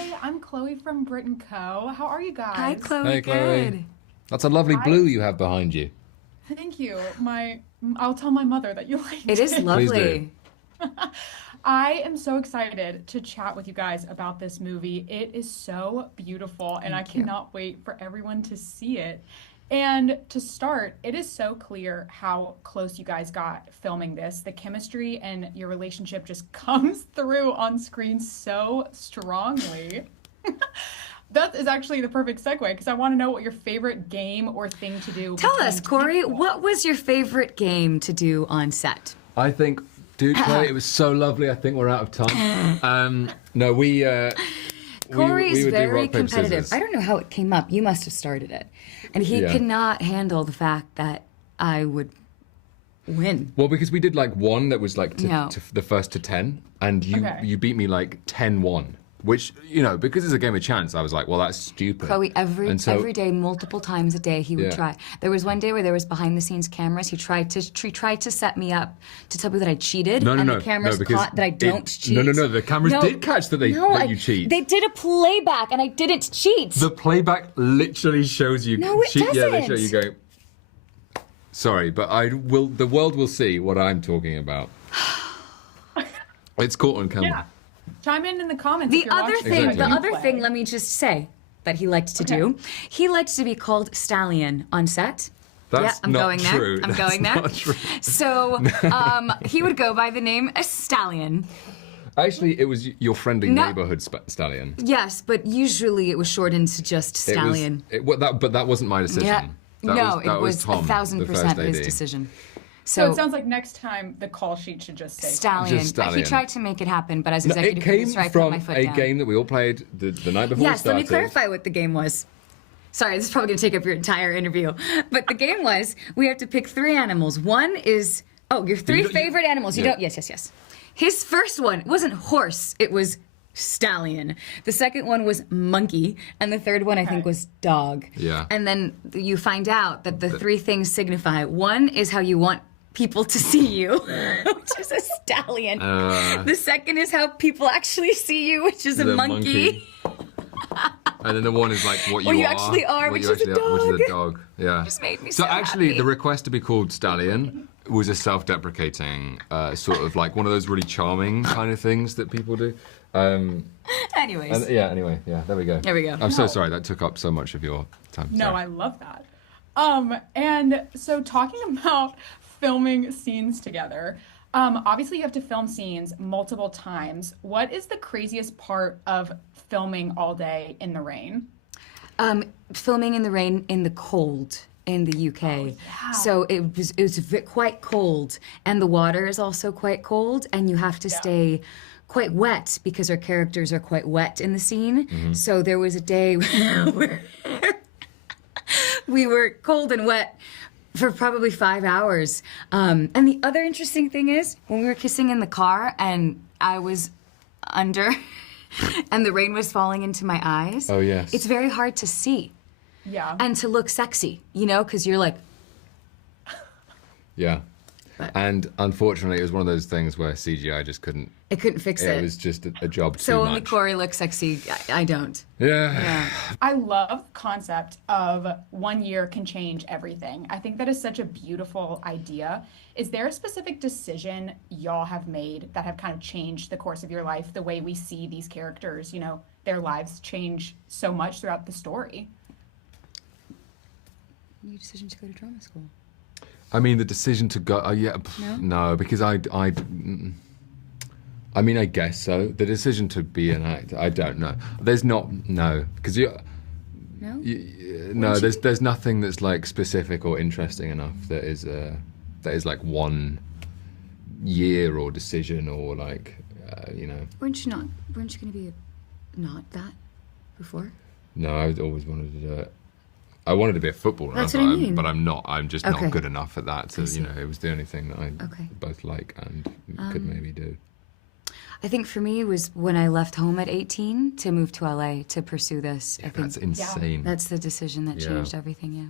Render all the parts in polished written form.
Hey, I'm Chloe from Brit+Co. How are you guys? Hi, Chloe. Hey, Chloe. Good. That's a lovely blue you have behind you. Thank you. I'll tell my mother that you liked It is it. Please lovely. do. I am so excited to chat with you guys about this movie. It is so beautiful, and I Thank you. cannot wait for everyone to see it. And to start, it is so clear how close you guys got filming this. The chemistry and your relationship just comes through on screen so strongly. That is actually the perfect segue because I want to know what your favorite game or thing to do. Tell between us, two Corey, people. what was your favorite game to do on set? I think, dude, Chloe, it was so lovely. I think we're out of time. No, Corey is we would do very rock, paper, competitive. scissors. I don't know how it came up. You must have started it. And he Yeah. could not handle the fact that I would win. Well, because we did like one that was like No. to the first to 10, and Okay. you beat me like 10-1. Which, you know, because it's a game of chance, I was like, well, that's stupid. Chloe, every And so- day, multiple times a day, he would Yeah. try. There was one day where there was behind the scenes cameras. He tried to set me up to tell me that I cheated, No, and the no, cameras because caught that I don't cheat. No, the cameras No, did catch that you cheat. They did a playback, and I didn't cheat. The playback literally shows you No, it cheat. Yeah, they show doesn't. you go. Sorry, but the world will see what I'm talking about. It's caught on camera. Yeah. Chime in the comments. if The you're other watching thing, on the other replay. thing, let me just say that he liked to do. He liked to be called Stallion on set. That's yeah, I'm not going true. there. I'm That's going there. not true. So he would go by the name Stallion. Actually, it was your friendly No. neighborhood stallion. Yes, but usually it was shortened to just Stallion. But that wasn't my decision. Yeah. That It was Tom, the 1,000% first his AD. decision. So So, it sounds like next time the call sheet should just say Stallion. Just Stallion. He tried to make it happen, but as No, executive it came producer, I put from my foot a down. game that we all played the night before we Yes, let started. me clarify what the game was. Sorry, this is probably going to take up your entire interview. But the game was we have to pick 3 animals. One is, your 3 don't- favorite animals. You Yeah. don't, yes. His first one wasn't horse, it was stallion. The second one was monkey. And the third one, I think, was dog. Yeah. And then you find out that the 3 things signify. One is how you want people to see you, which is a stallion. The second is how people actually see you, which is a The monkey. And then the one is like what you What you are. actually are, what which you is a actually are, which is a dog. dog. Yeah. Just made me So so actually, happy. the request to be called Stallion was a self-deprecating sort of like one of those really charming kind of things that people do. Anyways. Anyway, there we go. There we go. I'm so sorry that took up so much of your time. No, Sorry. I love that. And so talking about filming scenes together, obviously you have to film scenes multiple times. What is the craziest part of filming all day in the rain? Filming in the rain in the cold in the UK. So it was quite cold, and the water is also quite cold, and you have to stay quite wet because our characters are quite wet in the scene. So there was a day where we were cold and wet for probably 5 hours. And the other interesting thing is when we were kissing in the car and I was under and the rain was falling into my eyes. Oh, yes. It's very hard to see Yeah. and to look sexy, because you're like, Yeah. And unfortunately, it was one of those things where CGI just couldn't. I couldn't fix it. It was just a job too So much. only Corey looks sexy. I don't. Yeah. I love the concept of 1 year can change everything. I think that is such a beautiful idea. Is there a specific decision y'all have made that have kind of changed the course of your life, the way we see these characters, their lives change so much throughout the story? Your decision to go to drama school. I mean, the decision to go. No, because I mean, I guess so. The decision to be an actor, I don't know. There's not because No? there's nothing that's like specific or interesting enough that is like 1 year or decision or like Weren't you going to be not that before? No, I always wanted to do it. I wanted to be a footballer, That's what I mean. but I'm not. I'm just Okay. not good enough at that. So see. it was the only thing that I Okay. both like and could maybe do. I think for me it was when I left home at 18 to move to LA to pursue this. I think That's insane. that's the decision that Yeah. changed everything, yeah.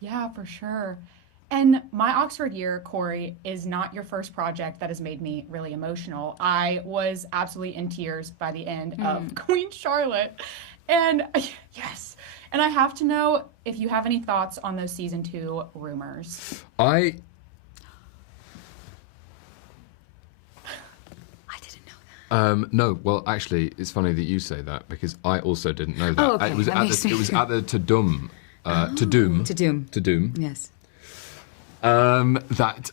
Yeah, for sure. And my Oxford year, Corey, is not your first project that has made me really emotional. I was absolutely in tears by the end of Queen Charlotte. And yes, and I have to know if you have any thoughts on those season 2 rumors. I didn't know that. No, well, actually, it's funny that you say that because I also didn't know that. Oh, okay. It was That at makes the, me- it was at the To Doom, To Doom, To Doom. To Doom. Yes. That